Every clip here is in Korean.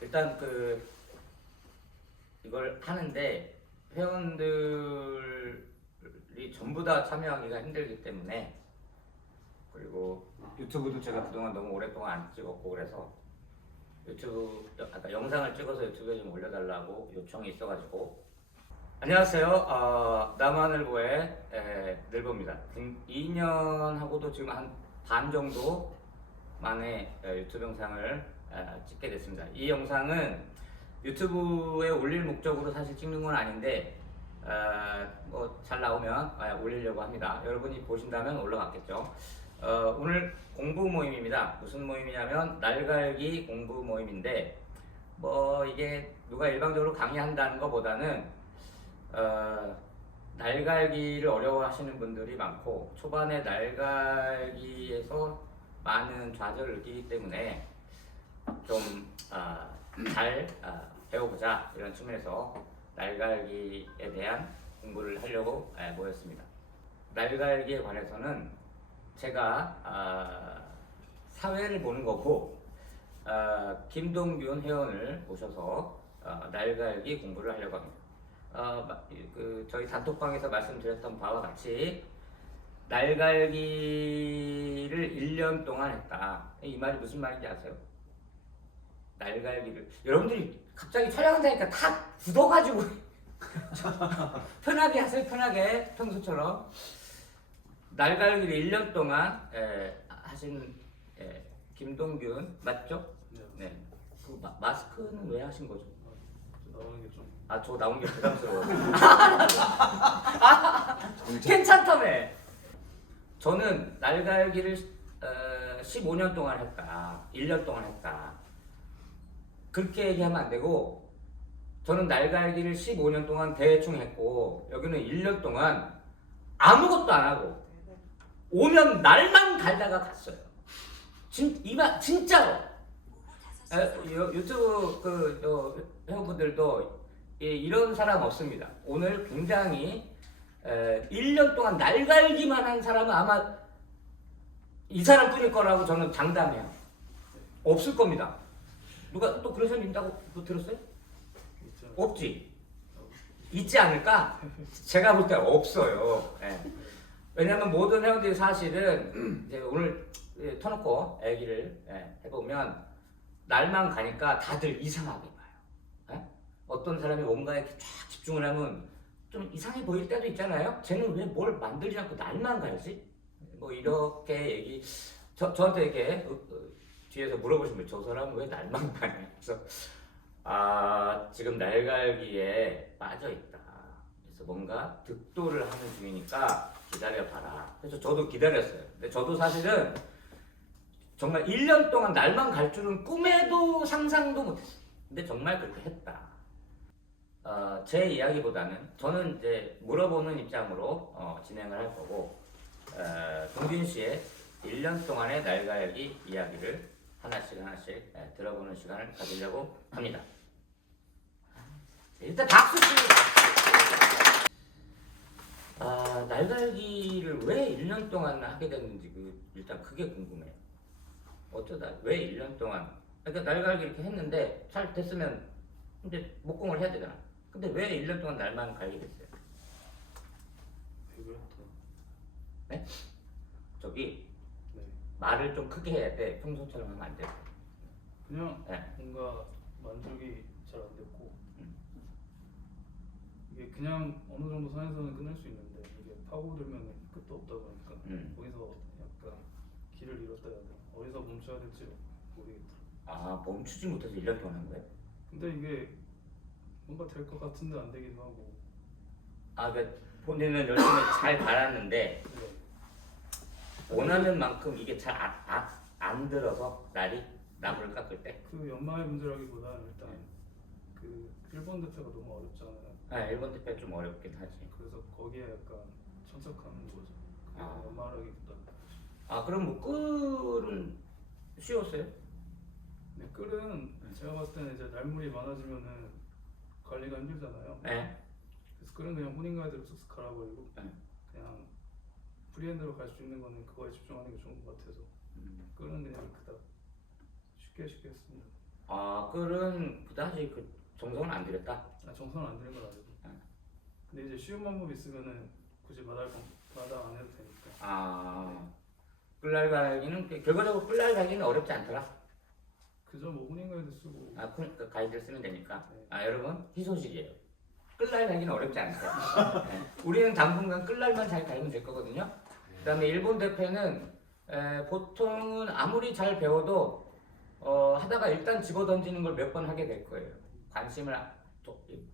일단 이걸 하는데 회원들이 전부 다 참여하기가 힘들기 때문에, 그리고 유튜브도 제가 그동안 너무 오랫동안 안 찍었고 그래서 아까 영상을 찍어서 유튜브에 좀 올려달라고 요청이 있어가지고. 안녕하세요. 남하늘보의 늘보입니다. 2년하고도 지금 한 반 정도 만에 유튜브 영상을 찍게 됐습니다. 이 영상은 유튜브에 올릴 목적으로 사실 찍는 건 아닌데 뭐 잘 나오면 올리려고 합니다. 여러분이 보신다면 올라갔겠죠. 오늘 공부 모임입니다. 무슨 모임이냐면 날갈기 공부 모임인데, 뭐 이게 누가 일방적으로 강의한다는 것보다는 날갈기를 어려워하시는 분들이 많고 초반에 날갈기에서 많은 좌절을 느끼기 때문에 좀 잘 배워보자, 이런 측면에서 날갈기에 대한 공부를 하려고 모였습니다. 날갈기에 관해서는 제가 사회를 보는 거고, 김동균 회원을 모셔서 날갈기 공부를 하려고 합니다. 저희 단톡방에서 말씀드렸던 바와 같이 날갈기를 1년 동안 했다. 이 말이 무슨 말인지 아세요? 날갈기를 여러분들이 갑자기 촬영한다니까 다 굳어가지고 편하게 하세요. 편하게 평소처럼. 날갈기를 1년 동안 하신 김동균 맞죠? 네. 그 마스크는 왜 하신 거죠? 나오는 게 좀. 저 나온 게 부담스러워. 괜찮다며. 저는 날갈기를 15년 동안 했다. 1년 동안 했다. 그렇게 얘기하면 안 되고, 저는 날갈기를 15년 동안 대충 했고, 여기는 1년 동안 아무것도 안 하고 오면 날만 갈다가 갔어요. 진짜로. 유튜브 회원분들도 이런 사람 없습니다. 오늘 굉장히 1년 동안 날갈기만 한 사람은 아마 이 사람뿐일 거라고 저는 장담해요. 없을 겁니다. 누가 또 그런 사람 있다고 또 들었어요? 있잖아요. 없지? 있지 않을까? 제가 볼 때 없어요. 왜냐면 모든 회원들이 사실은 이제 오늘 터놓고 얘기를 해보면 날만 가니까 다들 이상하게 봐요. 어떤 사람이 뭔가에 쫙 집중을 하면 좀 이상해 보일 때도 있잖아요. 쟤는 왜 뭘 만들지 않고 날만 가지? 뭐 이렇게 얘기, 저한테 이렇게 뒤에서 물어보시면 저 사람은 왜 날만 가냐. 그래서 지금 날갈기에 빠져 있다. 그래서 뭔가 득도를 하는 중이니까 기다려봐라. 그래서 저도 기다렸어요. 근데 저도 사실은 정말 1년 동안 날만 갈 줄은 꿈에도 상상도 못했어요. 근데 정말 그렇게 했다. 제 이야기보다는 저는 이제 물어보는 입장으로 진행을 할 거고, 동균 씨의 1년 동안의 날갈기 이야기를 하나씩 들어보는 시간을 가지려고 합니다. 일단 박수 칩니다. 날갈기를 왜 1년 동안 하게 됐는지 일단 그게 궁금해요. 어쩌다 왜 1년 동안, 그러니까 날갈기 이렇게 했는데 잘 됐으면 이제 목공을 해야 되잖아. 근데 왜 1년 동안 날만 갈게 됐어요? 왜 그렇다. 네? 저기 네. 말을 좀 크게 해야 돼. 평소처럼 하면 안 돼. 그냥 네. 뭔가 만족이 잘 안 됐고, 이게 그냥 어느 정도 선에서는 끝날 수 있는데 이게 파고들면 끝도 없다 보니까 거기서 약간 길을 잃었다 해야 되나? 어디서 멈춰야 될지 모르겠더라. 멈추지 못해서 1년 동안 한 거예요? 근데 이게 뭔가 될 것 같은데 안 되기도 하고. 그러니까 본인은 열심히 잘 갈았는데 네. 원하는 만큼 이게 잘 안 들어서 나무를 깎을 때? 그 연마의 문제라기보다는 일단 그 일본 대표가 너무 어렵잖아요. 일본 대표 좀 어렵긴 하지. 그래서 거기에 약간 천착하는 거죠. 그냥 연마라기보다는. 그럼 뭐 꿀은 쉬웠어요? 네, 끌은 제가 봤을 때는 이제 날물이 많아지면은 관리가 힘들잖아요. 네. 그래서 끌은 그냥 혼인 가이드로 쓱쓱 갈아버리고 네. 그냥 프리핸드로 갈 수 있는 거는 그거에 집중하는 게 좋은 것 같아서 끌은 그냥 그닥 쉽게 했습니다. 아, 그런 그다지 그 정성은 안 들였다. 아, 정성을 안 들인 건 아니고. 근데 이제 쉬운 방법 있으면은 굳이 마달 안 해도 되니까. 아, 끌날 가기는 결과적으로 끌날 가기는 어렵지 않더라. 그저 뭐 운행 가이드 쓰고. 아, 그 가이드를 쓰면 되니까. 네. 아, 여러분 희소식이에요. 끌날 가기는 어렵지 않대요. 네. 우리는 당분간 끌날만 잘 가면 될 거거든요. 그다음에 일본 대패는 보통은 아무리 잘 배워도 하다가 일단 집어 던지는 걸 몇 번 하게 될 거예요. 관심을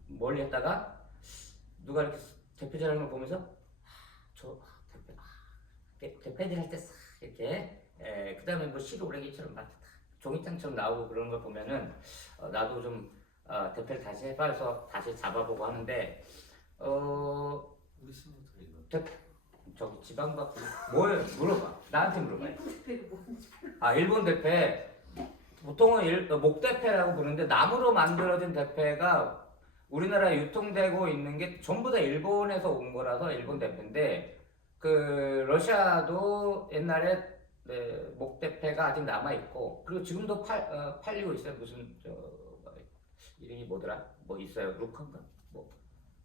멀리 했다가 누가 이렇게 대패질하는 걸 보면서 대패질 할 때 싹 이렇게 그다음에 뭐 시도레기처럼 막 종이장처럼 나오고 그런 걸 보면은 나도 좀 대패를 다시 해봐서 다시 잡아보고 하는데 우리 친구들이 저기 지방 밖 뭐예요? 물어봐. 나한테 물어봐. 대패가 뭔지 아, 일본 대패 보통은 목대패라고 부르는데 나무로 만들어진 대패가 우리나라에 유통되고 있는 게 전부 다 일본에서 온 거라서 일본 대패인데 그 러시아도 옛날에 목대패가 아직 남아 있고 그리고 지금도 팔리고 있어요. 무슨 이름이 뭐더라? 뭐 있어요? 루컨가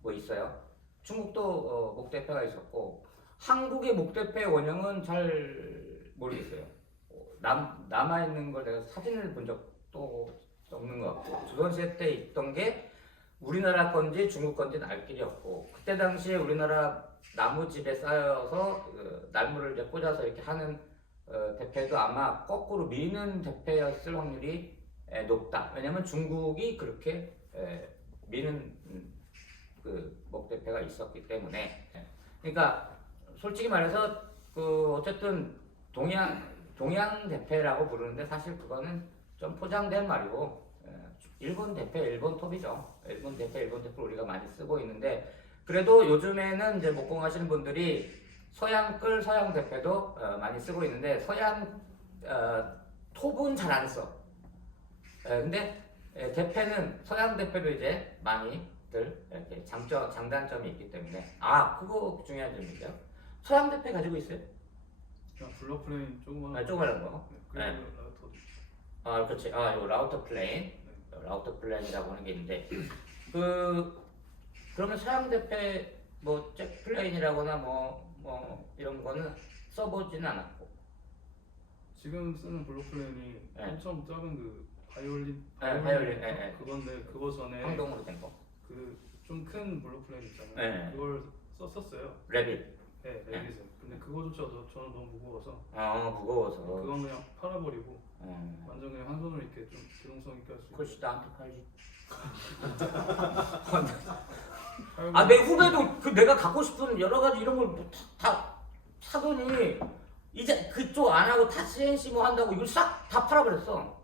뭐 있어요? 중국도 목대패가 있었고 한국의 목대패 원형은 잘 모르겠어요. 남아 있는 걸 내가 사진을 본 적도 없는 것 같고 조선시대 때 있던 게 우리나라 건지 중국 건지는 알 길이 없고 그때 당시에 우리나라 나무집에 쌓여서 나무를 이제 꽂아서 이렇게 하는 대패도 아마 거꾸로 미는 대패였을 확률이 높다. 왜냐면 중국이 그렇게 미는 그 목대패가 있었기 때문에. 그러니까 솔직히 말해서 그 어쨌든 동양 대패라고 부르는데 사실 그거는 좀 포장된 말이고 일본 대패 일본 톱이죠. 일본 대패 우리가 많이 쓰고 있는데 그래도 요즘에는 이제 목공하시는 분들이 서양 끌 서양 대패도 많이 쓰고 있는데 서양 톱은 잘 안 써. 근데 대패는 서양 대패도 이제 많이들 이렇게 장단점이 있기 때문에 그거 중요한 점인데요. 서양 대패 가지고 있어요? 그냥 블럭 플레인 조그만. 조그마한 거. 그리고 네. 라우터. 그렇지. 이거 라우터 플레인. 라우터 플레인이라고 하는 게 있는데 그러면 서양 대패 뭐 잭 플레인이라거나 뭐 이런 거는 써보지는 않았고. 지금 쓰는 블록 플레인이 네. 엄청 작은 그 바이올린. 바이올린, 네. 그건데 그거 전에 황동으로 된 거. 그 좀 큰 블록 플레인 있잖아요. 네. 그걸 썼었어요. 레빗. 네, 레빗을. 근데 그거조차 저는 너무 무거워서 무거워서. 그건 그냥 팔아버리고 완전 그냥 한 손으로 이렇게 좀 기동성 있게 할 수 있게. 그렇지 나한테 팔지. 팔고 내 후배도 그 내가 갖고 싶은 여러 가지 이런 걸 다 사더니 이제 그쪽 안 하고 다 CNC 뭐 한다고 이걸 싹 다 팔아버렸어.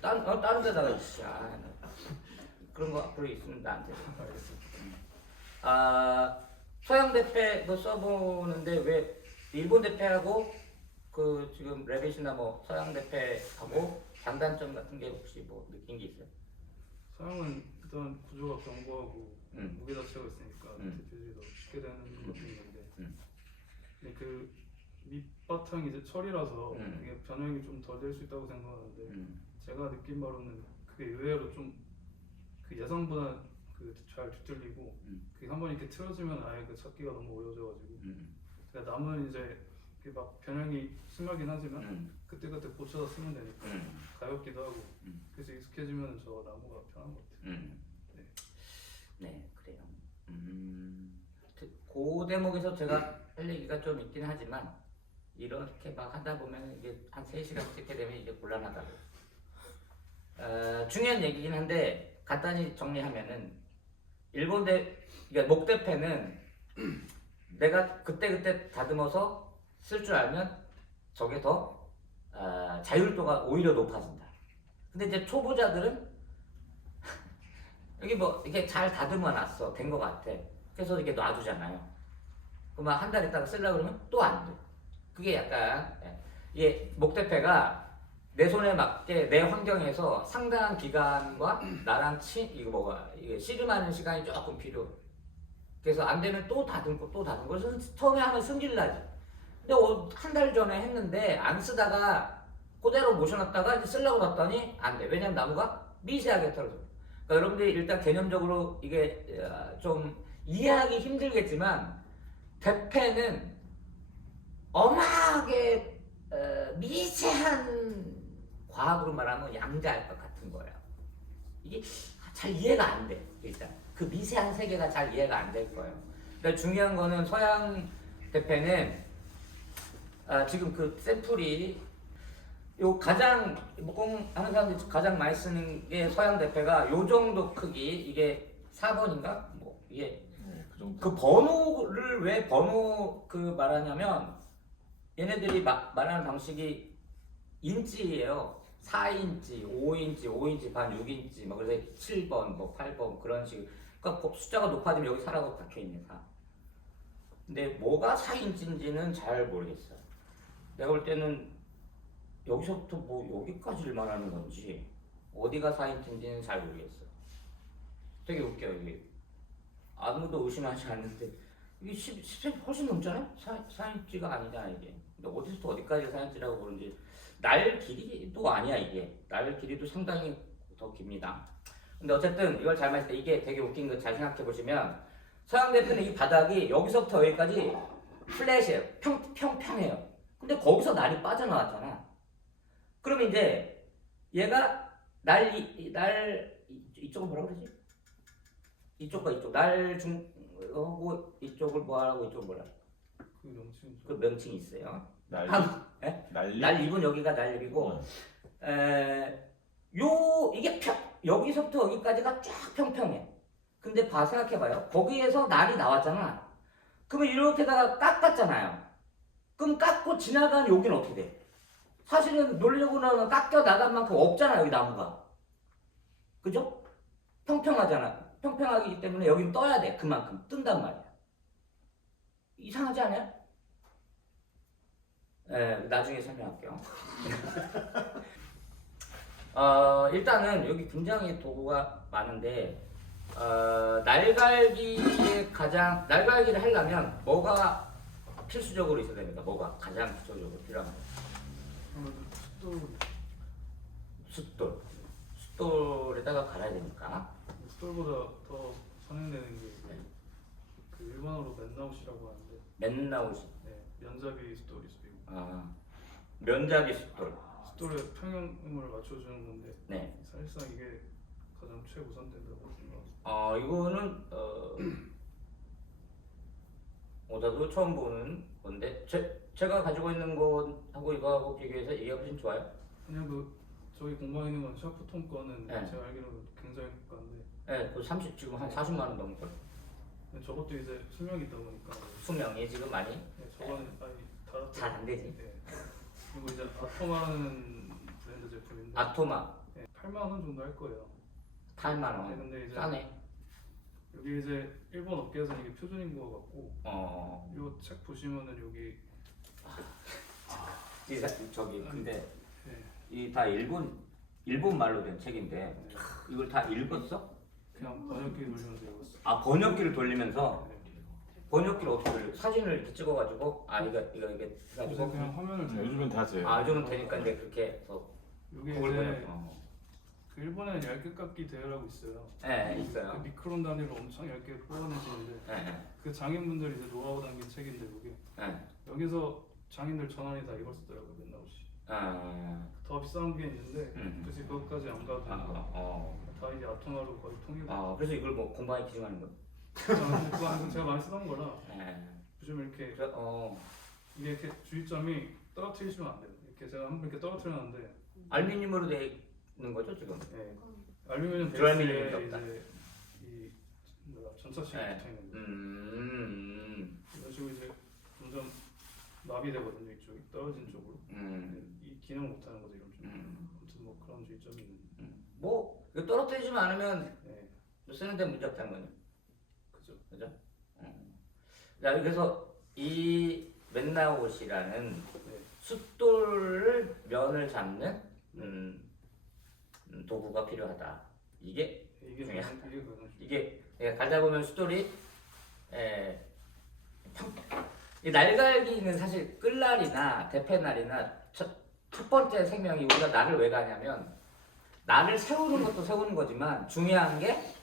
당연히 다른 데다가 그런 거 앞으로 있으면 나한테. 서양 대패 너 써보는데 왜 일본 대패하고 그 지금 레빗이나 뭐 서양 대패하고 장단점 같은 게 혹시 뭐 느낀 게 있어요? 서양은 일단 구조가 견고하고 음. 무게 자체가 있으니까 대표질이 더 쉽게 되는 것도 있는데 근데 그 밑바탕이 이제 철이라서 이게 변형이 좀 덜 될 수 있다고 생각하는데 제가 느낀 바로는 그게 의외로 좀 그 예상보다 그 잘 뒤틀리고 그게 한번 이렇게 틀어지면 아예 그 찾기가 너무 어려워져가지고 그러니까 남은 이제 막 변형이 심하긴 하지만 그때그때 고쳐서 쓰면 되니까 가볍기도 하고 그래서 익숙해지면 저 나무가 편한 것 같아요. 네, 그래요. 그 대목에서 제가 할 얘기가 좀 있긴 하지만 이렇게 막 하다 보면 이게 한 3시간 찍게 되면 이게 곤란하다고. 중요한 얘기긴 한데 간단히 정리하면은 그러니까 목대패는 내가 그때 다듬어서 쓸 줄 알면 저게 더 자율도가 오히려 높아진다. 근데 이제 초보자들은 여기 뭐 이게 잘 다듬어 놨어 된 것 같아. 그래서 이렇게 놔두잖아요. 그만 한 달 있다가 쓰려고 그러면 또 안 돼. 그게 약간 이게 목대패가 내 손에 맞게 내 환경에서 상당한 기간과 나랑 이게 씨름하는 시간이 조금 필요해. 그래서 안 되면 또 다듬고 그래서 처음에 하면 승질나지. 근데 한 달 전에 했는데 안 쓰다가 그대로 모셔놨다가 이제 쓰려고 봤더니 안 돼. 왜냐면 나무가 미세하게 떨어져. 그러니까 여러분들이 일단 개념적으로 이게 좀 이해하기 힘들겠지만 대패는 어마하게 미세한 과학으로 말하면 양자할 것 같은 거예요. 이게 잘 이해가 안 돼. 일단 그 미세한 세계가 잘 이해가 안 될 거예요. 그러니까 중요한 거는 서양 대패는 지금 그 샘플이 요 가장 목공하는 사람들이 가장 많이 쓰는 게 서양 대패가 요 정도 크기 이게 4번인가 뭐 이게 그 정도. 그 번호를 왜 번호 그 말하냐면 얘네들이 말하는 방식이 인치예요. 4인치, 5인치, 5인치 반, 6인치, 뭐 그래서 7번, 뭐 8번 그런 식. 그러니까 숫자가 높아지면 여기 4라고 박혀 있는 4. 근데 뭐가 4인치인지는 잘 모르겠어요. 내가 볼 때는 여기서부터 뭐 여기까지를 말하는 건지 어디가 4인치인지는 잘 모르겠어요. 되게 웃겨요 이게. 아무도 의심하지 않는데 이게 10cm 훨씬 넘잖아요? 4인치가 아니잖아 이게. 근데 어디서부터 어디까지 4인치라고 보는지 날 길이도 아니야 이게. 날 길이도 상당히 더 깁니다. 근데 어쨌든 이걸 잘 봤을 때 이게 되게 웃긴 거 잘 생각해 보시면 서양 대표는 이 바닥이 여기서부터 여기까지 플랫이에요. 평평해요. 근데 거기서 날이 빠져나왔잖아. 그러면 이제 얘가 이쪽은 뭐라 그러지? 이쪽과 이쪽 하고 이쪽을 뭐하고 이쪽을 뭐라? 그 명칭 그 명칭이 있어요. 난리. 예? 난리. 날입은 여기가 날입이고 이게 여기서부터 여기까지가 쫙 평평해. 근데 생각해봐요. 거기에서 날이 나왔잖아. 그러면 이렇게다가 깎았잖아요. 그럼 깎고 지나간 여기는 어떻게 돼? 사실은 놀려고 나면 깎여 나간 만큼 없잖아 여기 나무가. 그죠? 평평하잖아. 평평하기 때문에 여기는 떠야 돼. 그만큼 뜬단 말이야. 이상하지 않아요? 나중에 설명할게요. 일단은 여기 굉장히 도구가 많은데 날갈기를 하려면 뭐가 필수적으로 있어야 됩니까? 뭐가 가장 기초적으로 필요합니까? 숫돌에다가 갈아야 되니까. 숫돌보다 더 선행되는 게 그 일본어로 맨나우시라고 하는데 맨나우시. 네, 면잡이 숫돌이 있어요. 면잡이 숫돌. 숫돌의 평형을 맞춰주는 건데 네. 사실상 이게 가장 최우선된다고 생각합니다. 이거는 저도 처음 보는 건데 제가 가지고 있는 거하고 이거하고 비교해서 이게 훨씬 좋아요? 그냥 저희 공방에 있는 건 샤프통 거는 네. 제가 알기로는 굉장히 고가인데 네, 그 지금 한 40만 원 넘을 걸. 근데 저것도 이제 수명이 있다 보니까 수명이 지금 많이 네, 저거는 아예 달았죠. 잘 안 되지. 네. 그리고 이제 아토마라는 브랜드 제품인데 아토마 네, 8만 원 정도 할 거예요. 8만 네, 원. 근데 이제 싸네. 여기 이제 일본 업계에서는 이게 표준인 거 같고 이 책 보시면은 여기 근데 네, 이 다 일본 말로 된 책인데 이걸 다 읽었어? 그냥 번역기 돌리면서 읽었어요. 번역기를 돌리면서 네. 번역기를 어떻게 돌려? 사진을 이렇게 찍어가지고 이게 그래서 해가지고 그냥 화면을 잘 요즘은 다 돼. 요즘은 되니까 이제 그렇게 해서 여기 구글 이제 번역. 그 일본에는 얇게 깎기 대회라고 있어요. 네, 그 있어요. 미크론 단위로 엄청 얇게 뽑아내시는데 네, 그 장인분들이 이제 노하우 담긴 책인데 여기 네. 여기서 장인들 전원이 다 이걸 쓰더라고요. 맨날 없이 더 비싼 게 있는데 굳이 그것까지 안 가도 다 이제 아토마로 거의 통일돼. 그래서 이걸 뭐 공방에 기증하는 거. 그거 제가 많이 쓰던 거라 네. 요즘 이렇게 그래, 이게 이렇게 주의점이 떨어뜨리시면 안 돼요. 이렇게 제가 한번 이렇게 떨어뜨렸는데 알루미늄으로 돼 있는 거죠 지금? 네. 알루미늄 드라이미늄이 베이스에 없다. 이제 이 전차식이 네. 붙어 있는 거예요. 이런 식으로 이제 점점 마비되거든요. 이쪽이 떨어진 쪽으로. 이 기능 못하는 거죠 이런 쪽. 아무튼 뭐 그런 주의점이 있는. 뭐 이거 떨어뜨리지만 않으면 네, 쓰는데 문제 없다는 거죠. 그죠. 자, 그래서 이 맨나웃이라는 네. 숫돌 면을 잡는 도구가 필요하다. 이게 이게 중요하다. 가장 중요해요. 이게 가다 보면 숫돌이 이 날갈기는 사실 끌날이나 대패날이나 첫 번째 생명이 우리가 날을 왜 가냐면 날을 세우는 것도 세우는 거지만 중요한 게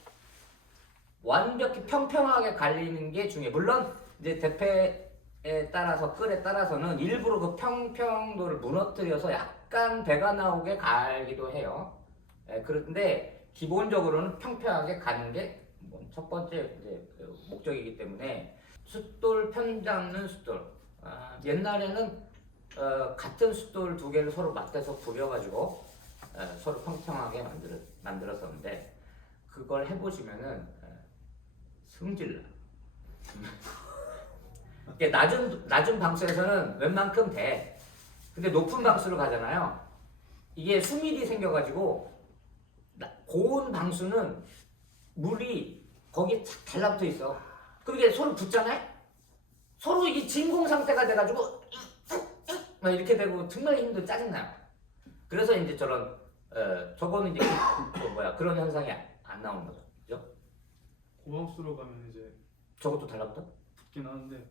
완벽히 평평하게 갈리는 게 중요해. 물론 이제 대패에 따라서 끌에 따라서는 일부러 그 평평도를 무너뜨려서 약간 배가 나오게 갈기도 해요. 그런데 기본적으로는 평평하게 가는 게 첫 번째 이제 목적이기 때문에 숫돌 편 잡는 숫돌. 옛날에는 같은 숫돌 두 개를 서로 맞대서 부려가지고 서로 평평하게 만들었었는데 그걸 해보시면은 승질나. 이게 낮은 방수에서는 웬만큼 돼. 근데 높은 방수로 가잖아요. 이게 수밀이 생겨가지고 고온 방수는 물이 거기에 착 달라붙어 있어. 그럼 이게 서로 붙잖아요. 서로 이게 진공 상태가 돼가지고 막 이렇게 되고 정말 힘들고 짜증나요. 그래서 이제 저거는 이제 그런 현상이 안 나오는 거죠. 그죠? 고방수로 가면 이제 저것도 달라붙어? 붙긴 하는데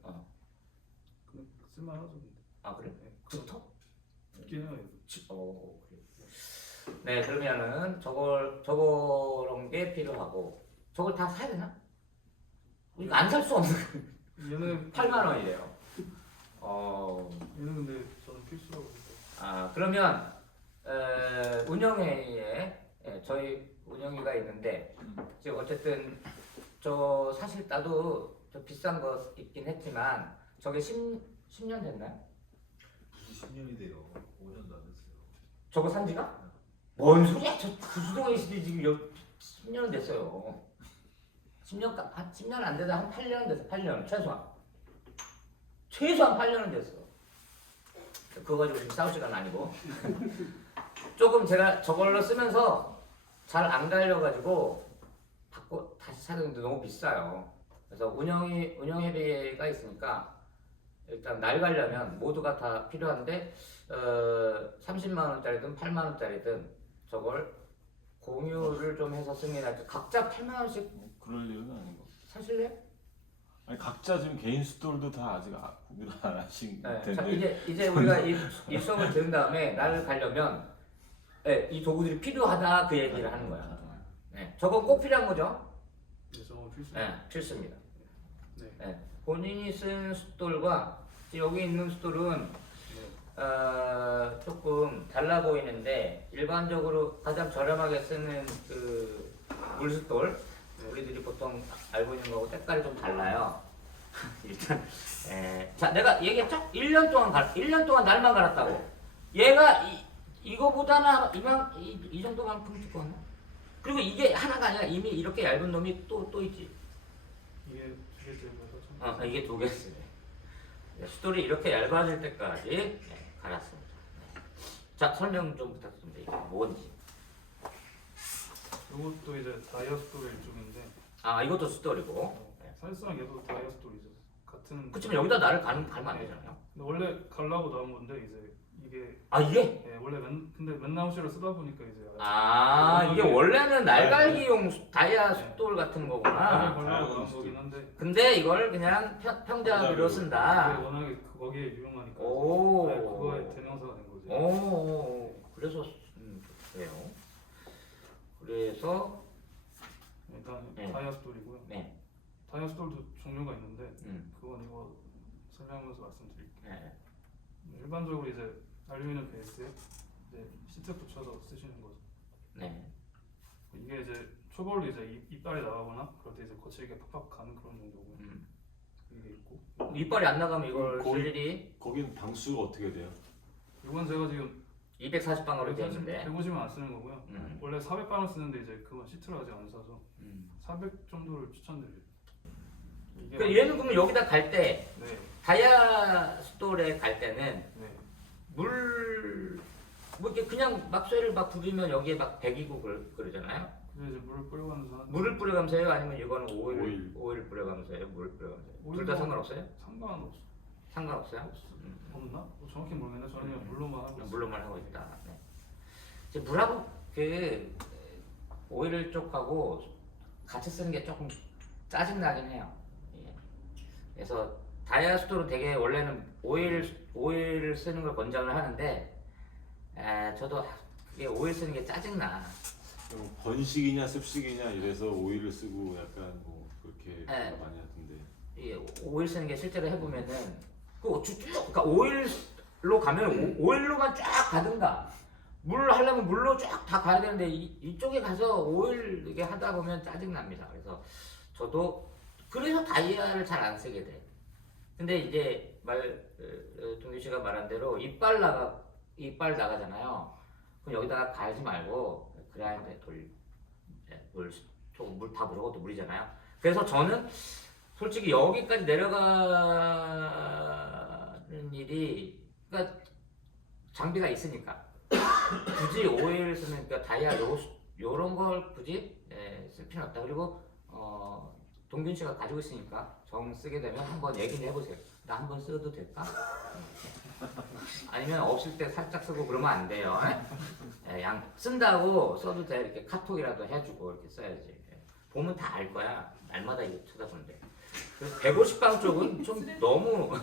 근데 쓸만하죠. 근데. 아 그래? 네, 붙어? 붙긴 해요. 그래. 네, 그러면은 저런 게 필요하고 저걸 다 사야 되나? 이거 안 살 수 없는 얘는 8만 원이래요. 얘는 근데 저는 필수라고 생각해요. 그러면 운영회에 저희 운영위가 있는데 지금 어쨌든 저 사실 나도 저 비싼 거 있긴 했지만 저게 10년 됐나요? 무슨 10년이 돼요? 5년도 안 됐어요. 저거 산 지가? 뭔 소리야? 저 구수동에 있으니 지금 10년 됐어요. 10년 안 되다 한 8년 됐어. 8년 최소한 8년은 됐어. 그거 가지고 지금 싸울 시간 아니고 조금 제가 저걸로 쓰면서 잘 안 갈려가지고 다시 사야 되는데 너무 비싸요. 그래서 운영회비가 있으니까 일단 날 가려면 모두가 다 필요한데 30만 원짜리든 8만 원짜리든 저걸 공유를 좀 해서 쓰는 게 낫지. 각자 8만 원씩 그럴 일은 아니고. 사실래? 아니 각자 지금 개인 숫돌도 다 아직 구분 안 하신 네. 텐데. 자, 이제 우리가 이 수업을 들은 다음에 날을 가려면 이 도구들이 필요하다 그 얘기를 하는 거야. 네. 저건 꼭 필요한 거죠? 네, 저건 필수. 네, 필수입니다. 네. 네. 본인이 쓴 숫돌과 여기 있는 숫돌은 조금 달라 보이는데 일반적으로 가장 저렴하게 쓰는 그 물숫돌 우리들이 보통 알고 있는 거하고 색깔이 좀 달라요. 일단 자 내가 얘기했죠? 1년 동안 날만 갈았다고. 얘가 이거보다는 이 정도만큼 두꺼웠나? 그리고 이게 하나가 아니라 이미 이렇게 얇은 놈이 또 있지. 이게 두 개째가 이게 두 개씩. 숫돌이 이렇게 얇아질 때까지 갈았습니다. 자 설명 좀 부탁드립니다. 이게 뭔지. 이것도 이제 다이아스톨의 일종인데 이것도 숫돌이고. 사실상 얘도 다이아스톨이죠. 같은. 그렇지만 여기다 나를 갈면 안 되잖아요. 근데 원래 갈라고 나온 건데 이제 이게 이게? 원래 근데 맨나우시를 쓰다 보니까 이제 이게 원래는 날갈기용 다이아 숫돌 같은 거구나. 갈라고 나온 거긴 한데 근데 이걸 그냥 평자비로 쓴다. 이게 워낙에 거기에 유용하니까 오. 그거의 대명사가 된 거지. 그래서 그래요. 그래서 일단 네. 다이아스톨이고요. 네. 다이아스톨도 종류가 있는데 음. 그건 이거 설명하면서 말씀드릴게요. 네. 일반적으로 이제 알루미늄 베이스에 이제 시트 붙여서 쓰시는 거죠. 네. 이게 이제 초벌로 이제 이빨이 나가거나 그럴 때 이제 거칠게 팍팍 가는 그런 용도고요. 이게 있고 이빨이 안 나가면 이걸 거의- 쓸 일이 거긴 방수가 어떻게 돼요? 이건 제가 지금 240방으로 되어 있는데. 150만 안 쓰는 거고요. 음. 원래 400방을 쓰는데 이제 그건 시트를 아직 안 사서 400 정도를 추천드려요. 이게 얘는 그러면 여기다 갈 때 네, 다이아 숫돌에 갈 때는 네. 뭐 이렇게 그냥 막쇠를 막 부리면 여기에 막 배기고 그러잖아요. 그래서 이제 물을 뿌려가면서 하는데 물을 뿌려가면서 해요? 아니면 이거는 오일. 오일을 뿌려가면서 해요? 물을 뿌려가면서 해요? 둘 다 오일도 상관없어요? 상관없어. 상관없어요? 없나? 뭐 정확히 모르겠는데 저는 그냥 물로만 하고 있어요. 물로만 하고 있다. 네. 이제 물하고 그 오일 쪽하고 같이 쓰는 게 조금 짜증 나긴 해요. 예. 그래서 다이아스토로 되게 원래는 오일을 쓰는 걸 권장을 하는데 저도 이게 오일 쓰는 게 짜증나. 뭐 번식이냐 습식이냐 이래서 오일을 쓰고 약간 뭐 그렇게 네. 많이 하던데. 이 오일 쓰는 게 실제로 해보면은 그러니까 오일로 가면 오일로만 쫙 가든가 물 하려면 물로 쫙 다 가야 되는데 이쪽에 가서 오일 이게 하다 보면 짜증 납니다. 그래서 저도 그래서 다이아를 잘 안 쓰게 돼. 근데 이제 동규 씨가 말한 대로 이빨 나가잖아요. 그럼 여기다가 갈지 말고 그라인더에 물 다 들어가도 물이잖아요. 그래서 저는 솔직히 여기까지 내려가는 일이 그러니까 장비가 있으니까 굳이 오일 쓰는 그러니까 다이아 요런 걸 굳이 쓸 필요는 없다. 그리고 동균 씨가 가지고 있으니까 정 쓰게 되면 한번 얘기를 해보세요. 나 한번 써도 될까? 아니면 없을 때 살짝 쓰고 그러면 안 돼요. 양 쓴다고 써도 돼. 이렇게 카톡이라도 해주고 이렇게 써야지. 보면 다 알 거야. 날마다 이거 쳐다보는데. 그래서 150방 쪽은 좀 너무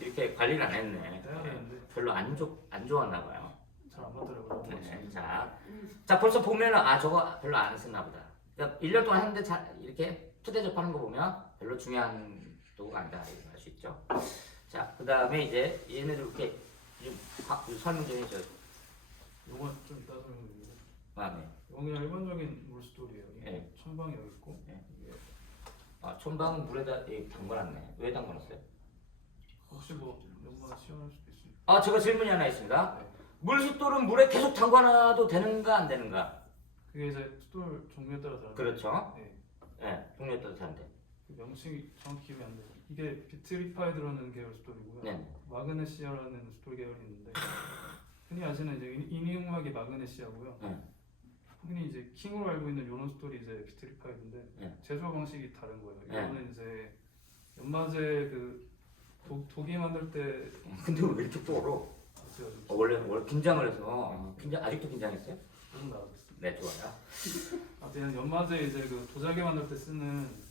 이렇게 관리를 안 했네. 해야 되는데 별로 안 좋았나 봐요. 잘 안 맞더라고요. 자 벌써 보면은 저거 별로 안 쓰나 보다. 그러니까 1년 동안 했는데 이렇게 초대 접하는 거 보면 별로 중요한 도구가 아니다 이렇게 알 수 있죠. 자 그 다음에 이제 얘네들 이렇게 좀 설명 좀 해줘요. 이건 좀 이따 설명드리고. 네. 이건 그냥 일반적인 물스토리예요. 이게 네. 천방이 여기 있고 네. 이게 촌방 물에다 담궈놨네. 왜 담궈놨어요? 혹시 뭐 연마다 시원할 수도 있으니까. 제가 질문이 하나 있습니다. 네. 물숫돌은 물에 계속 담궈놔도 되는가 안 되는가? 그게 이제 스톨 종류에 따라 다른데. 그렇죠. 네. 네, 종류에 따라 다른데. 그 명칭이 정확히 기억이 안 나요. 이게 비트리파이드라는 계열 스톨이고요. 네. 마그네시아라는 스톨 계열이 있는데 흔히 아시는 이제 이니움막이 마그네시아고요. 네. 흔히 이제 킹으로 알고 있는 요런 스톨이 이제 비트리파이드인데 네. 제조 방식이 다른 거예요. 네. 이거는 이제 연마제 그 독이 만들 때 근데 왜 이렇게 떨어? 원래 긴장을 해서 아직도 긴장했어요? 조금 나아졌어요. 네, 좋아요. 아무튼 연마제 이제 그 도자기 만들 때 쓰는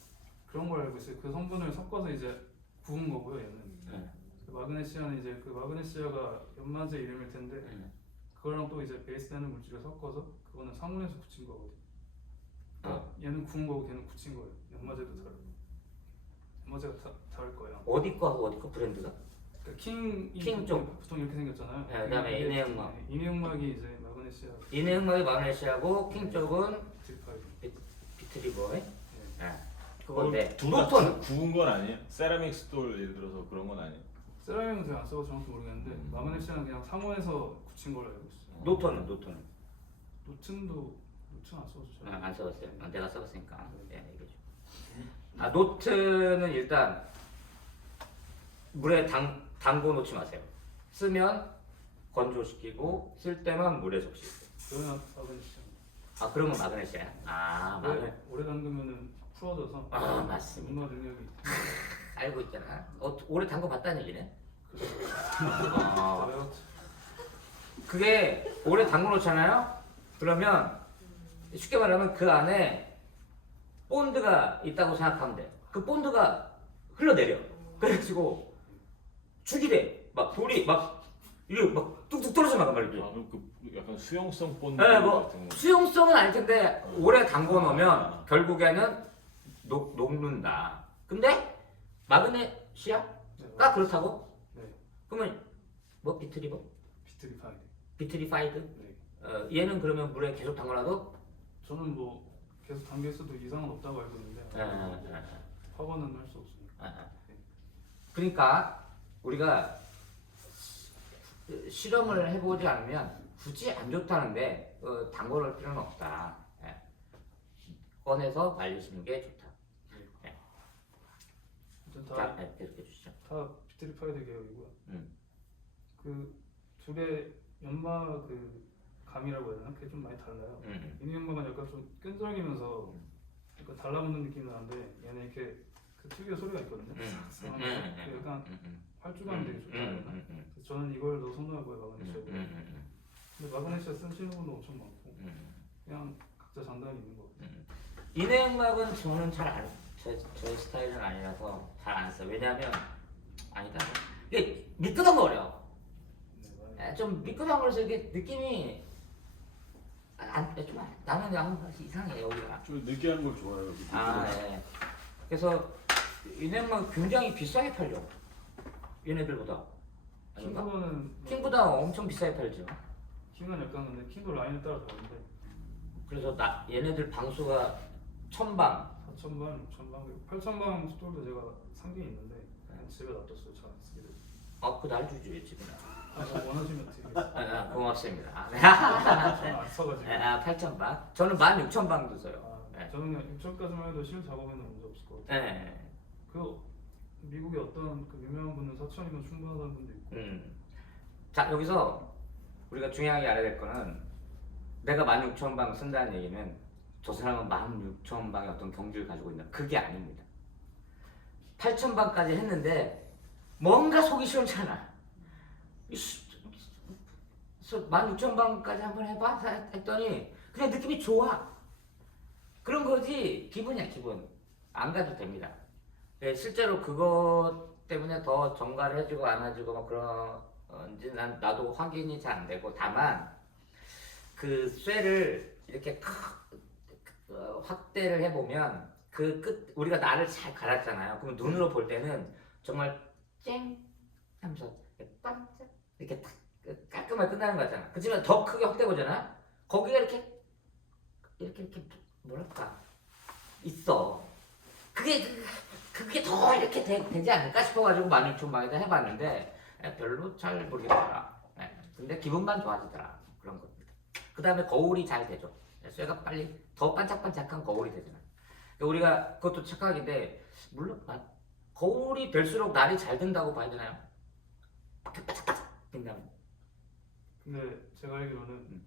그런 걸 알고 있어요. 그 성분을 섞어서 이제 구운 거고요. 얘는 네. 그 마그네시아는 이제 그 마그네시아가 연마제 이름일 텐데 네. 그거랑 또 이제 베이스되는 물질을 섞어서 그거는 상온에서 굳힌 거거든요. 그러니까 얘는 구운 거고 걔는 굳힌 거예요. 연마제도 다르고 연마제가 다를 거예요. 어디 거하고 어디 거 브랜드가? 그러니까 킹 쪽. 보통 이렇게 생겼잖아요. 네, 그다음에 이게 이내음막. 네, 이내음막이 이제 마그네시아 이내음막이 마그네시아고 킹 쪽은 비트리파이드. 비트리보이. 네. 네. 그건데 둘다 노톤. 구운 건 아니에요? 세라믹 스톨 예를 들어서 그런 건 아니에요? 세라믹은 제가 안 써서 정확히 모르겠는데 마그네시아는 그냥 상온에서 굳힌 걸로 알고 있어요. 노톤은 노튼 안 써서 잘. 안 써봤어요. 내가 써봤으니까. 네, 이거죠. 노트는 일단 물에 담궈 놓지 마세요. 쓰면 건조시키고 쓸 때만 물에 적시고. 그러면 마그네시아. 그러면 마그네시아야. 오래 담그면은 풀어져서 맞습니다. 분노 능력이 알고 있잖아. 오래 담궈 봤다는 얘기네. 그래요. 그게 오래 담궈 놓잖아요. 그러면 쉽게 말하면 그 안에 본드가 있다고 생각하면 돼. 그 본드가 흘러내려. 그래가지고 죽이 돼. 막 돌이 이게 막 뚝뚝 떨어져 나가 말이죠. 그럼 그 약간 수용성 본드 네, 같은 거. 수용성은 알 텐데 오래 담궈 놓으면 결국에는 녹는다. 근데 마그네시아가 그렇다고? 네. 그러면 뭐 비트리버? 비트리파이드. 비트리파이드? 네. 얘는 그러면 물에 계속 담궈놔도? 저는 뭐 계속 담겨 있어도 이상은 없다고 알고 있는데 확언은 할 수 없으니까. 그러니까 우리가 실험을 해보지 않으면 굳이 안 좋다는데 담궈놓을 필요는 없다. 꺼내서 말리시는 게 좋다. 아무튼 자, 계속해 주시죠. 다 비트리파이드 계열이고요. 그 둘의 연마 그 감이라고 해야 되나? 그게 좀 많이 달라요. 이 연마가 약간 좀 끈적이면서 약간 달라붙는 느낌이 나는데 얘는 이렇게 그 특유의 소리가 있거든요. 그 약간 활주감이 되게 좋잖아요. 그래서 저는 이걸 더 선호하고요, 마그네시아고. 근데 마그네시아 쓰시는 분도 엄청 많고 그냥 각자 장단이 있는 거 같아요. 인해음악은 저는 제 스타일은 아니라서 잘 안 써. 왜냐하면 아니다. 이게 미끄덩거려. 좀 미끄덩거려서 이게 느낌이 좀 나는 그냥 이상해 여기가. 좀 느끼한 걸 좋아해요. 예. 그래서 얘네만 굉장히 비싸게 팔려. 얘네들보다. 아닌가? 킹보다는 킹보다 엄청 비싸게 팔죠. 킹은 약간 근데 킹도 라인에 따라 다른데 그래서 얘네들 방수가 1000방. 4,000방, 6,000방, 8,000방 스토어도 제가 산 게 있는데 그냥 집에 놔뒀어요. 잘 안 쓰게 돼서. 그날 주죠 집에. 뭐 원하시면 드리겠습니다. 고맙습니다. 저는 안 써가지고. 8,000방. 저는 16,000방도 써요. 네. 저는 그냥 6,000까지만 해도 실 작업에는 문제 없을 것 같아요. 네. 그 미국의 어떤 그 유명한 분은 4,000이면 충분하다는 분도 있고. 자 여기서 우리가 중요하게 알아야 될 거는 내가 16,000방 쓴다는 얘기는 저 사람은 16,000방의 어떤 경지를 가지고 있나 그게 아닙니다. 8,000방까지 했는데 뭔가 속이 시원찮아. 16,000방까지 한번 해봐 했더니 그냥 느낌이 좋아. 그런 거지 기분이야 기분. 안 가도 됩니다. 네, 실제로 그것 때문에 더 정가를 해주고 안 해주고 뭐 그런지 나도 확인이 잘 안 되고 다만 그 쇠를 이렇게 확대를 해보면 그 끝 우리가 날을 잘 갈았잖아요. 그럼 눈으로 볼 때는 정말 쨍 하면서 반짝 이렇게 탁 깔끔하게 끝나는 거 같잖아. 그렇지만 더 크게 확대보잖아. 거기가 이렇게 뭐랄까 있어. 그게 더 이렇게 되지 않을까 싶어가지고 16,000방에다 해봤는데 별로 잘 모르겠더라. 근데 기분만 좋아지더라. 그런 겁니다. 그 다음에 거울이 잘 되죠. 쇠가 빨리 더 반짝반짝한 거울이 되잖아. 우리가 그것도 착각인데 물론 거울이 될수록 날이 잘 된다고 봐야 되나요? 반짝반짝 된다면. 근데 제가 알기로는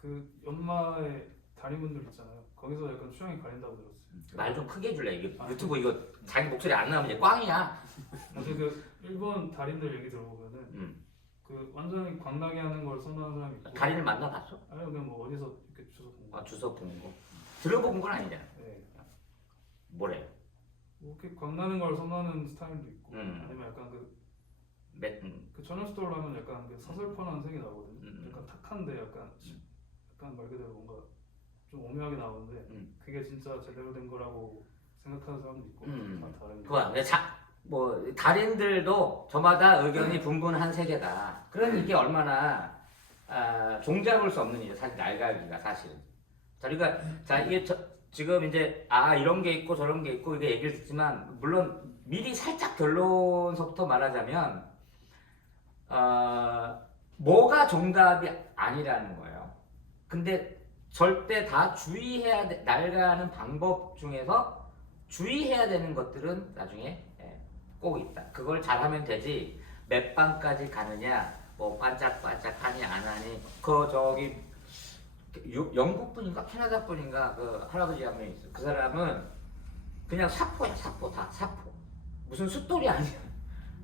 그 연마의 달인분들 있잖아요. 거기서 약간 취향이 갈린다고 들었어요. 말 좀 크게 해줄래? 이게 유튜브 이거 자기 목소리 안 나오면 이제 꽝이야. 근데 그 일본 달인들 얘기 들어보면은 그 완전히 광나게 하는 걸 선호하는 사람이 있고 달인을 만나봤어? 아니 그냥 뭐 어디서 이렇게 주워 본 거. 주워 본 거. 들어본 건 아니잖아. 네. 뭐래? 뭐 이렇게 광나는 걸 선호하는 스타일도 있고 아니면 약간 그 저녁 스토어로 하면 약간 그 서슬퍼한 색이 나거든요. 약간 탁한데 약간 말 그대로 뭔가 좀 오묘하게 나오는데 그게 진짜 제대로 된 거라고 생각하는 사람도 있고 다 다른 거. 그거야. 뭐 달인들도 저마다 의견이 분분한 세계다. 그런 이게 얼마나 종잡을 수 없는 일이야. 사실 날갈기가 사실은. 자, 그러니까 이게 지금 이제 이런 게 있고 저런 게 있고 이게 얘기를 듣지만 물론 미리 살짝 결론서부터 말하자면 뭐가 정답이 아니라는 거예요. 근데 절대 다 주의해야 날가는 방법 중에서 주의해야 되는 것들은 나중에 꼭 있다. 그걸 잘하면 되지 몇 방까지 가느냐 뭐 반짝반짝하니 안 하니 저기 영국 분인가 캐나다 분인가 그 할아버지 한 명 있어. 그 사람은 그냥 사포야. 사포 무슨 숫돌이 아니야.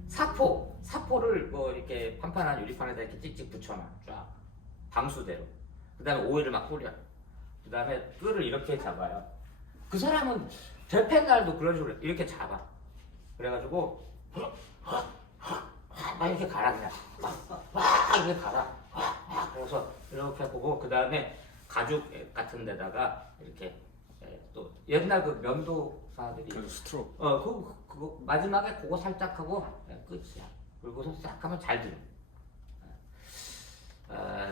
사포를 뭐 이렇게 판판한 유리판에다 이렇게 찍찍 붙여놔. 쫙 방수대로. 그 다음에 오일을 막 뿌려. 그 다음에 끈을 이렇게 잡아요. 그 사람은 대패날도 그런 식으로 이렇게 잡아. 그래가지고 막 이렇게 갈아 그냥 이렇게 갈아. 그래서 이렇게 보고 그 다음에 가죽 같은 데다가 이렇게 또 옛날 그 면도사들이 스트로크. 그거 마지막에 그거 살짝 하고 끝이야. 그리고서 싹 하면 잘 들어.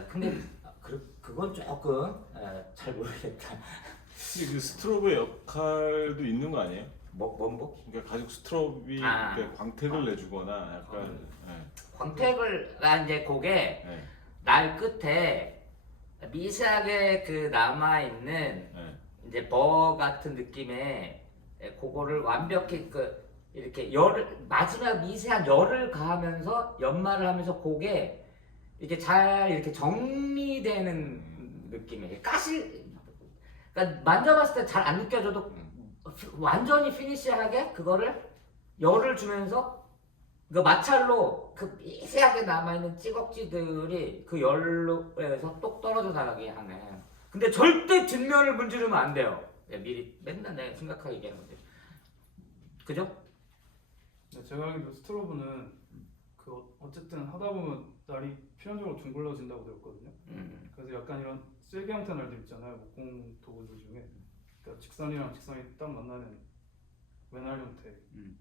근데 그건 조금 잘 모르겠다. 근데 그 스트로브의 역할도 있는 거 아니에요? 뭐? 그러니까 가죽 스트로브이 이렇게 광택을 내주거나 약간 광택을 이제 그게 네. 날 끝에 미세하게 그 남아 있는 이제 버 같은 느낌의 그거를 완벽히 이렇게 마지막 미세한 열을 가하면서 연마를 하면서 그게 이렇게 잘 이렇게 정리되는 느낌이에요. 그러니까 만져봤을 때 잘 안 느껴져도 완전히 피니시하게 그거를 열을 주면서 그 마찰로 그 미세하게 남아있는 찌걱지들이 그 열로 해서 똑 떨어져 나가게 하네. 근데 절대 뒷면을 문지르면 안 돼요. 미리 맨날 내가 심각하게 얘기하는 건데. 그죠? 제가 알기로 스트로브는 그 어쨌든 하다 보면 날이 필연적으로 둥글러진다고 들었거든요. 그래서 약간 이런 쐐기 형태 날들 있잖아요. 뭐 공도구들 중에 그러니까 직선이랑 직선이 딱 만나는 외날 형태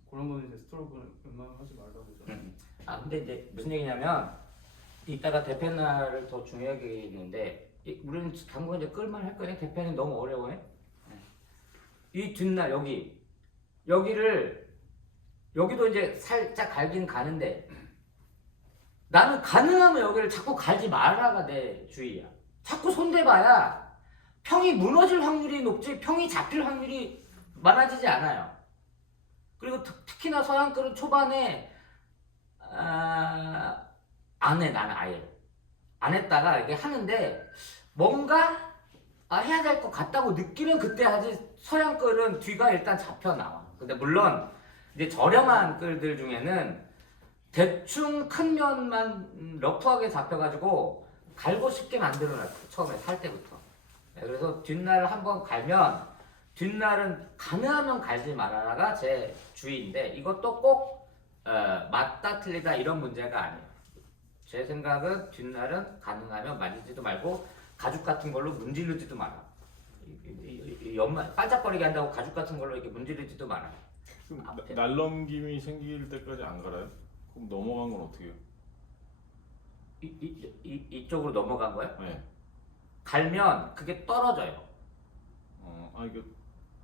그런 거는 이제 스트로크는 웬만하면 하지 말라고 저는. 아 근데 이제 무슨 얘기냐면 이따가 대패날을 더 중요하게 있는데 우리는 당분 이제 끌만 할 거예요. 대패는 너무 어려워요. 이 뒷날 여기도 이제 살짝 갈긴 가는데 나는 가능하면 여기를 자꾸 갈지 말아가 내 주의야. 자꾸 손대봐야 평이 무너질 확률이 높지 평이 잡힐 확률이 많아지지 않아요. 그리고 특히나 서양끌은 초반에 안 해. 나는 아예 안 했다가 이게 하는데 뭔가 해야 될 것 같다고 느끼면 그때 하지. 서양끌은 뒤가 일단 잡혀 나와. 근데 물론 이제 저렴한 끌들 중에는 대충 큰 면만 러프하게 잡혀가지고 갈고 쉽게 만들어놨어. 처음에 살 때부터. 그래서 뒷날을 한번 갈면 뒷날은 가능하면 갈지 말아라가 제 주의인데 이것도 꼭 맞다 틀리다 이런 문제가 아니에요. 제 생각은 뒷날은 가능하면 만지지도 말고 가죽 같은 걸로 문지르지도 마라. 연말 반짝거리게 한다고 가죽 같은 걸로 이렇게 문지르지도 마라. 그럼 날넘김이 생길 때까지 안 갈아요? 그럼 넘어간 건 어떻게 해요? 이쪽으로 넘어간 거예요? 네. 갈면 그게 떨어져요. 이거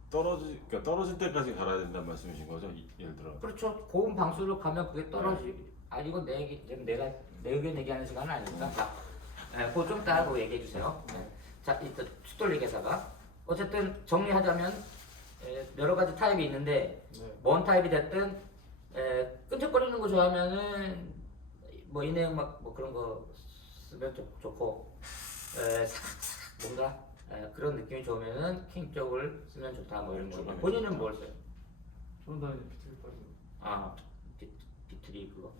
그러니까 떨어질 때까지 갈아야 된다는 말씀이신 거죠? 예를 들어. 그렇죠. 고음 방수로 가면 그게 떨어지. 이건 내 얘기, 지금 내가 내 의견 얘기하는 시간은 아니니까. 자, 그거 좀 따로 얘기해 주세요. 자, 이때 숫돌리 개사가 어쨌든 정리하자면 여러 가지 타입이 있는데 뭔 타입이 됐든 끈적거리는 거 좋아하면은 뭐 이 내용 막 뭐 그런 거 쓰면 좋고 삭삭삭 뭔가 그런 느낌이 좋으면은 킹 쪽을 쓰면 좋다 뭐 이런 거. 본인은 뭘 써요? 저는 다 이제 비틀 빠지고. 비트리 그거.